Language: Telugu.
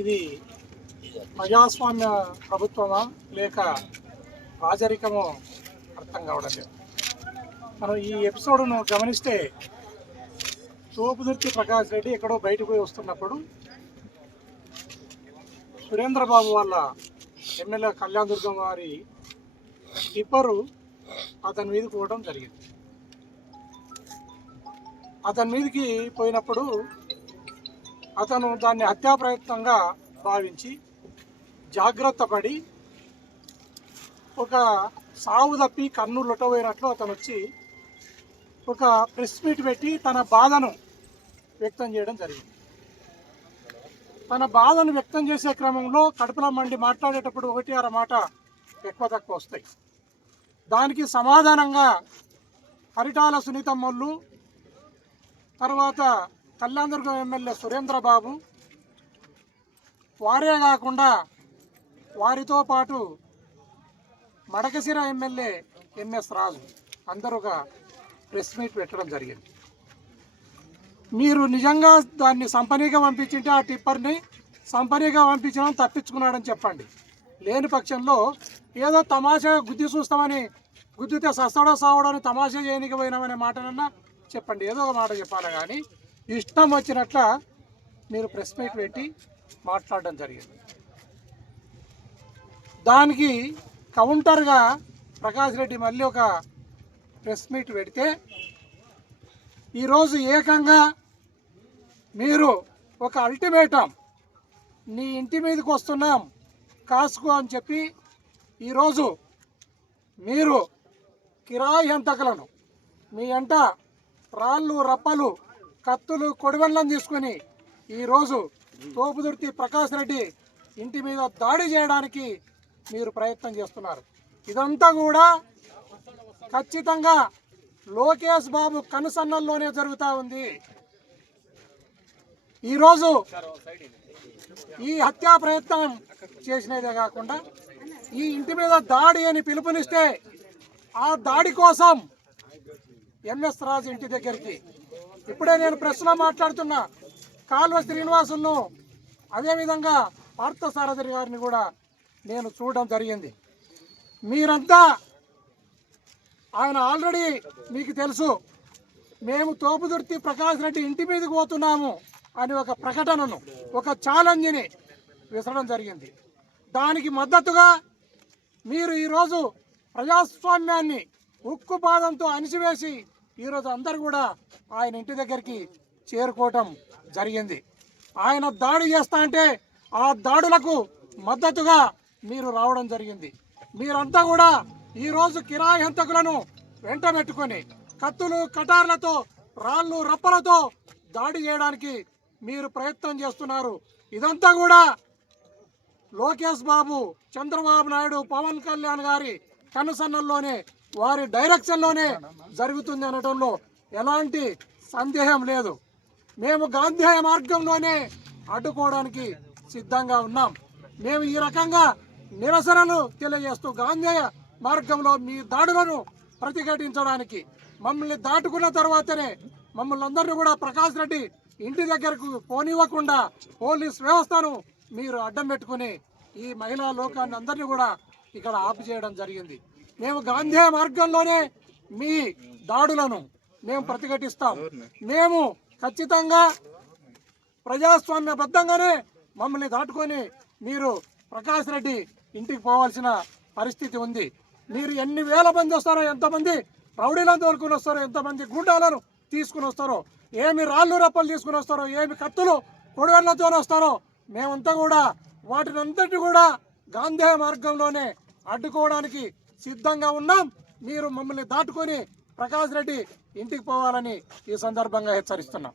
ఇది ప్రజాస్వామ్య ప్రభుత్వమా లేక రాజరికమో అర్థం కావడం లేదు. మనం ఈ ఎపిసోడ్ను గమనిస్తే తోపుదుర్తి ప్రకాష్ రెడ్డి ఎక్కడో బయటకు పోయి వస్తున్నప్పుడు సురేంద్రబాబు వాళ్ళ ఎమ్మెల్యే కళ్యాణ్ దుర్గం వారి టిప్పరు అతని మీదకి పోవడం జరిగింది. అతని మీదకి పోయినప్పుడు అతను దాన్ని హత్యా ప్రయత్నంగా భావించి జాగ్రత్త పడి ఒక సావు తప్పి కన్ను లొట్టబోయినట్లు అతను వచ్చి ఒక ప్రెస్ మీట్ పెట్టి తన బాధను వ్యక్తం చేయడం జరిగింది. తన బాధను వ్యక్తం చేసే క్రమంలో కడుపులో మండి మాట్లాడేటప్పుడు ఒకటి అర మాట ఎక్కువ తక్కువ వస్తాయి. దానికి సమాధానంగా పరిటాల సునీతమ్మోళ్ళు, తర్వాత కళ్యాణదుర్గం ఎమ్మెల్యే సురేంద్రబాబు, వారే కాకుండా వారితో పాటు మడకశిర ఎమ్మెల్యే ఎంఎస్ రాజు అందరూ ఒక ప్రెస్ మీట్ పెట్టడం జరిగింది. మీరు నిజంగా దాన్ని సంపనీగా పంపించింటే ఆ టిప్పర్ని సంపనీగా పంపించడం తప్పించుకున్నాడని చెప్పండి. లేని పక్షంలో ఏదో తమాషా గుద్ది చూస్తామని గుద్దితే సస్తాడో సావడని తమాషా చేయనికి పోయినామనే మాటనన్నా చెప్పండి. ఏదో ఒక మాట చెప్పాలి, కానీ ఇష్టం వచ్చినట్ల మీరు ప్రెస్ మీట్ పెట్టి మాట్లాడడం జరిగింది. దానికి కౌంటర్గా ప్రకాష్ రెడ్డి మళ్ళీ ఒక ప్రెస్ మీట్ పెడితే ఈరోజు ఏకంగా మీరు ఒక అల్టిమేటం, నీ ఇంటి మీదకి వస్తున్నాం కాసుకో అని చెప్పి ఈరోజు మీరు కిరాయి హంతకులను మీ అంట రాళ్ళు రప్పలు కత్తులు కొడివెళ్ళని తీసుకుని ఈరోజు తోపుదుర్తి ప్రకాష్ రెడ్డి ఇంటి మీద దాడి చేయడానికి మీరు ప్రయత్నం చేస్తున్నారు. ఇదంతా కూడా ఖచ్చితంగా లోకేష్ బాబు కనుసన్నల్లోనే జరుగుతూ ఉంది. ఈరోజు ఈ హత్యా ప్రయత్నం చేసినదే కాకుండా ఈ ఇంటి మీద దాడి అని పిలుపునిస్తే ఆ దాడి కోసం ఎంఎస్ రాజు ఇంటి దగ్గరికి ఇప్పుడే నేను ప్రెస్లో మాట్లాడుతున్న కాల్వ శ్రీనివాసులను, అదేవిధంగా పార్థసారథి గారిని కూడా నేను చూడడం జరిగింది. మీరంతా ఆయన ఆల్రెడీ మీకు తెలుసు, మేము తోపుదుర్తి ప్రకాష్ రెడ్డి ఇంటి మీదకి పోతున్నాము అని ఒక ప్రకటనను, ఒక ఛాలెంజ్ని విసరడం జరిగింది. దానికి మద్దతుగా మీరు ఈరోజు ప్రజాస్వామ్యాన్ని ఉక్కు పాదంతో అణిచివేసి ఈరోజు అందరు కూడా ఆయన ఇంటి దగ్గరికి చేరుకోవటం జరిగింది. ఆయన దాడి చేస్తా అంటే ఆ దాడులకు మద్దతుగా మీరు రావడం జరిగింది. మీరంతా కూడా ఈరోజు కిరాయి హంతకులను వెంట పెట్టుకొని కత్తులు కటార్లతో రాళ్ళు రప్పలతో దాడి చేయడానికి మీరు ప్రయత్నం చేస్తున్నారు. ఇదంతా కూడా లోకేష్ బాబు, చంద్రబాబు నాయుడు, పవన్ కళ్యాణ్ గారి కనుసన్నల్లోనే, వారి డైరెక్షన్లోనే జరుగుతుంది అనడంలో ఎలాంటి సందేహం లేదు. మేము గాంధేయ మార్గంలోనే అడ్డుకోవడానికి సిద్ధంగా ఉన్నాం. మేము ఈ రకంగా నిరసనలు తెలియజేస్తూ గాంధేయ మార్గంలో మీ దాడులను ప్రతిఘటించడానికి మమ్మల్ని దాటుకున్న తర్వాతనే మమ్మల్ని అందరినీ కూడా ప్రకాష్ రెడ్డి ఇంటి దగ్గరకు పోనివ్వకుండా పోలీస్ వ్యవస్థను మీరు అడ్డం పెట్టుకుని ఈ మహిళా లోకాన్ని అందరినీ కూడా ఇక్కడ ఆపు చేయడం జరిగింది. మేము గాంధేయ మార్గంలోనే మీ దాడులను మేము ప్రతిఘటిస్తాం. మేము ఖచ్చితంగా ప్రజాస్వామ్యబద్ధంగానే మమ్మల్ని దాటుకొని మీరు ప్రకాష్ రెడ్డి ఇంటికి పోవాల్సిన పరిస్థితి ఉంది. మీరు ఎన్ని వేల మంది వస్తారో, ఎంతమంది రౌడీలను తోలుకుని వస్తారో, ఎంతమంది గుండాలను తీసుకుని వస్తారో, ఏమి రాళ్ళు రప్పలు తీసుకుని వస్తారో, ఏమి కత్తులు కొడవళ్లతో వస్తారో, మేమంతా కూడా వాటినంతటి కూడా గాంధేయ మార్గంలోనే అడ్డుకోవడానికి సిద్ధంగా ఉన్నాం. మీరు మమ్మల్ని దాటుకొని ప్రకాష్ రెడ్డి ఇంటికి పోవాలని ఈ సందర్భంగా హెచ్చరిస్తున్నాం.